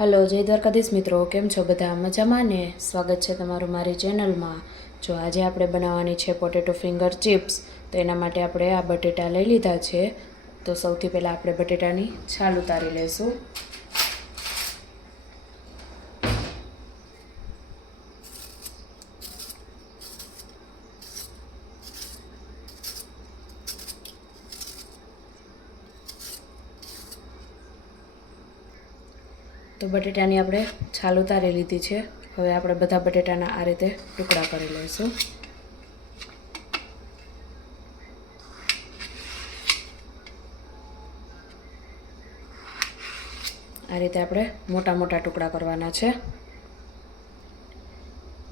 Hello જય દ્વારકાધીશ મિત્રો, કેમ છો બધા? મજામાં ને? સ્વાગત છે તમારું મારી ચેનલમાં. જો આજે આપણે બનાવવાની છે પોટેટો ફિંગર ચિપ્સ. તો એના માટે આપણે આ બટેટા લઈ લીધા છે. તો સૌથી પહેલાં આપણે બટેટાની છાલ ઉતારી લઈશું. તો બટેટાની આપણે છાલ ઉતારી લીધી છે. હવે આપણે બધા બટેટાના આ રીતે ટુકડા કરી લઈશું. આ રીતે આપણે મોટા મોટા ટુકડા કરવાના છે.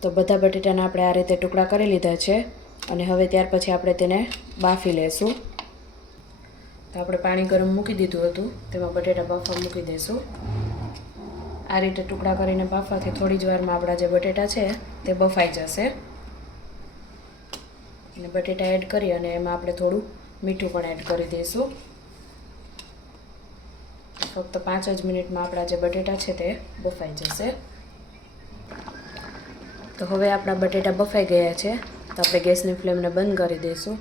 તો બધા બટેટાના આપણે આ રીતે ટુકડા કરી લીધા છે. અને હવે ત્યાર પછી આપણે તેને બાફી લેશું. તો આપણે પાણી ગરમ મૂકી દીધું હતું, તેમાં બટેટા બાફવા મૂકી દઈશું. આ રીતે ટુકડા કરીને બાફવાથી થોડી જ વારમાં આપણા જે બટેટા છે તે બફાઈ જશે. અને બટેટા એડ કરી અને એમાં આપણે થોડું મીઠું પણ એડ કરી દઈશું. ફક્ત 5 જ મિનિટમાં આપણા જે બટેટા છે તે બફાઈ જશે. તો હવે આપણા બટેટા બફાઈ ગયા છે. તો આપણે ગેસની ફ્લેમને બંધ કરી દઈશું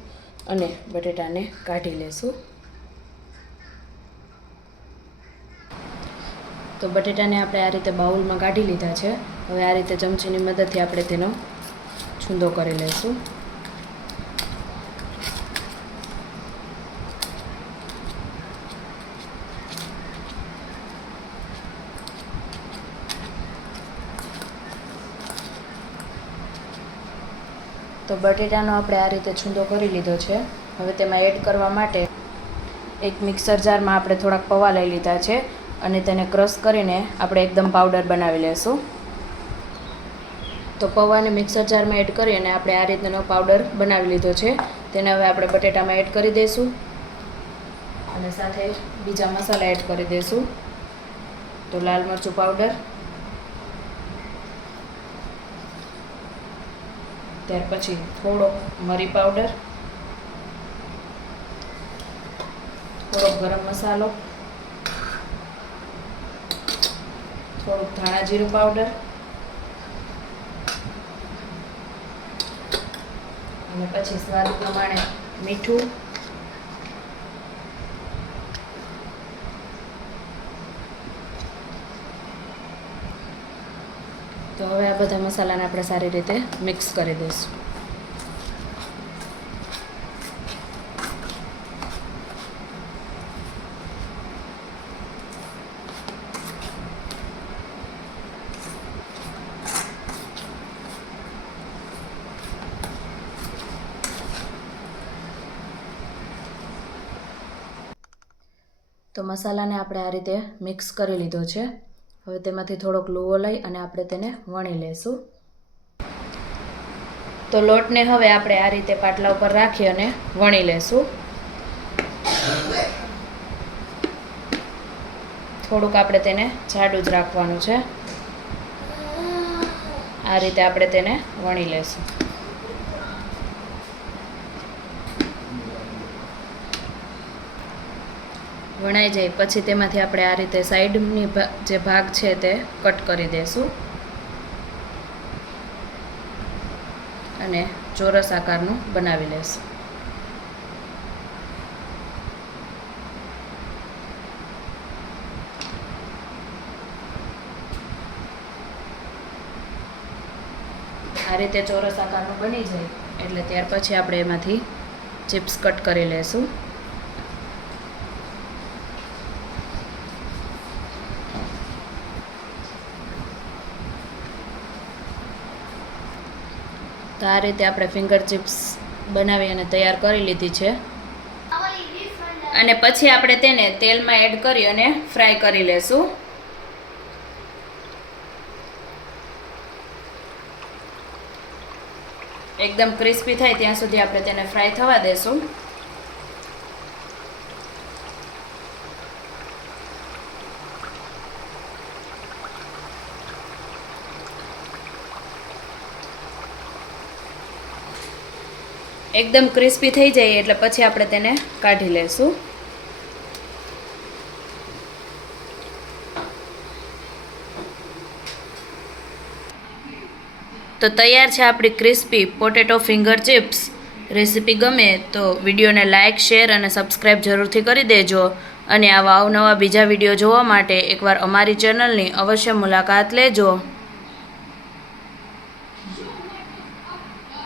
અને બટેટાને કાઢી લઈશું. તો બટેટાને આપણે આ રીતે બાઉલમાં કાઢી લીધા છે. હવે આ રીતે ચમચીની મદદથી આપણે તેનો છૂંદો કરી લઈશું. તો બટેટાનો આપણે આ રીતે છૂંદો કરી લીધો છે. હવે તેમાં એડ કરવા માટે એક મિક્સર જારમાં આપણે થોડાક પૌવા લઈ લીધા છે અને તેને ક્રશ કરીને આપણે એકદમ પાવડર બનાવી લઈશું. તો પૌવાને મિક્સર જારમાં એડ કરી અને આપણે આ રીતનો પાવડર બનાવી લીધો છે. તેને હવે આપણે બટેટામાં એડ કરી દઈશું અને સાથે બીજા મસાલા એડ કરી દઈશું. તો લાલ મરચું પાવડર, ત્યાર પછી થોડો મરી પાવડર, થોડો ગરમ મસાલો, થોડુંક ધાણા જીરું પાવડર અને પછી સ્વાદ પ્રમાણે મીઠું. તો હવે આ બધા મસાલાને આપણે સારી રીતે મિક્સ કરી દઈશું. તો મસાલાને આપણે આ રીતે મિક્સ કરી લીધો છે. હવે તેમાંથી થોડોક લુવો લઈ અને આપણે તેને વણી લઈશું. તો લોટને હવે આપણે આ રીતે પાટલા ઉપર રાખી અને વણી લઈશું. થોડુંક આપણે તેને જાડું જ રાખવાનું છે. આ રીતે આપણે તેને વણી લઈશું. વણાઈ જાય પછી તેમાંથી આપણે આ રીતે સાઈડની જે ભાગ છે તે કટ કરી દઈશું અને ચોરસ આકારનું બનાવી લઈશું. આ રીતે ચોરસ આકારનું બની જાય એટલે ત્યાર પછી આપણે એમાંથી ચિપ્સ કટ કરી લઈશું. તો આ રીતે આપણે ફિંગર ચિપ્સ બનાવી અને તૈયાર કરી લીધી છે. અને પછી આપણે તેને તેલમાં એડ કરી અને ફ્રાય કરી લેશું. એકદમ ક્રિસ્પી થાય ત્યાં સુધી આપણે તેને ફ્રાય થવા દેશું. એકદમ ક્રિસ્પી થઈ જાય એટલે પછી આપણે તેને કાઢી લેશું. તો તૈયાર છે આપણી crispy potato finger chips. Recipe ગમે તો વિડીયોને લાઇક, શેર અને સબસ્ક્રાઈબ જરૂરથી કરી દેજો. અને આવા અવનવા બીજા વિડીયો જોવા માટે એકવાર અમારી ચેનલની અવશ્ય મુલાકાત લેજો.